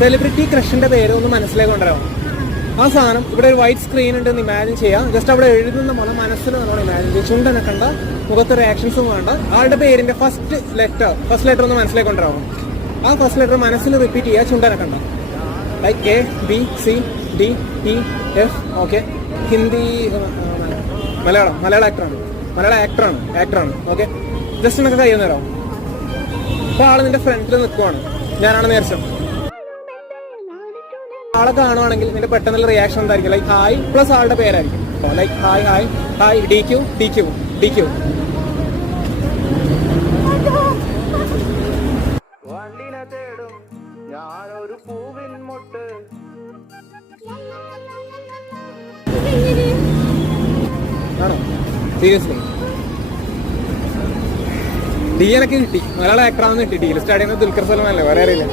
Celebrity ക്രഷിന്റെ പേര് ഒന്ന് മനസ്സിലേക്ക് കൊണ്ടുവരാം. ആ സാധനം ഇവിടെ ഒരു വൈറ്റ് സ്ക്രീൻ ഉണ്ടെന്ന് ഇമാജിൻ ചെയ്യാം. ജസ്റ്റ് അവിടെ എഴുതുന്ന പോലെ മനസ്സിൽ നമ്മൾ ഇമാജിൻ ചെയ്യും. ചുണ്ടനെ കണ്ട, മുഖത്ത് റിയാക്ഷൻസും വേണ്ട. ആളുടെ പേരിന്റെ ഫസ്റ്റ് ലെറ്റർ ഒന്ന് മനസ്സിലേക്ക് കൊണ്ടുവരാം. ആ ഫസ്റ്റ് ലെറ്റർ മനസ്സിൽ റിപ്പീറ്റ് ചെയ്യുക, ചുണ്ടനെ കണ്ട. Like A B C D E F. Okay, Hindi, Malayalam ആക്ടറാണ്. ഓക്കെ, ജസ്റ്റ് എന്നൊക്കെ കയ്യിൽ തരാം. അപ്പൊ ആള് നിന്റെ ഫ്രണ്ടിൽ നിൽക്കുവാണ്, ഞാനാണ് നേർച്ചം. ആളെ കാണുവാണെങ്കിൽ നിന്റെ പെട്ടെന്നുള്ള റിയാക്ഷൻ എന്തായിരിക്കും? ലൈക്ക് ഹായ് പ്ലസ് ആളുടെ പേരായിരിക്കും. Like hi DQ. ആണോ? സീരിയസ്ലി ഡി എനക്ക് കിട്ടി, മലയാള ആക്ടറാണെന്ന് കിട്ടി. ഡി സ്റ്റേഡിയം ദുൽഖർ സൽമാനല്ലേ, വേറെ അറിയില്ല.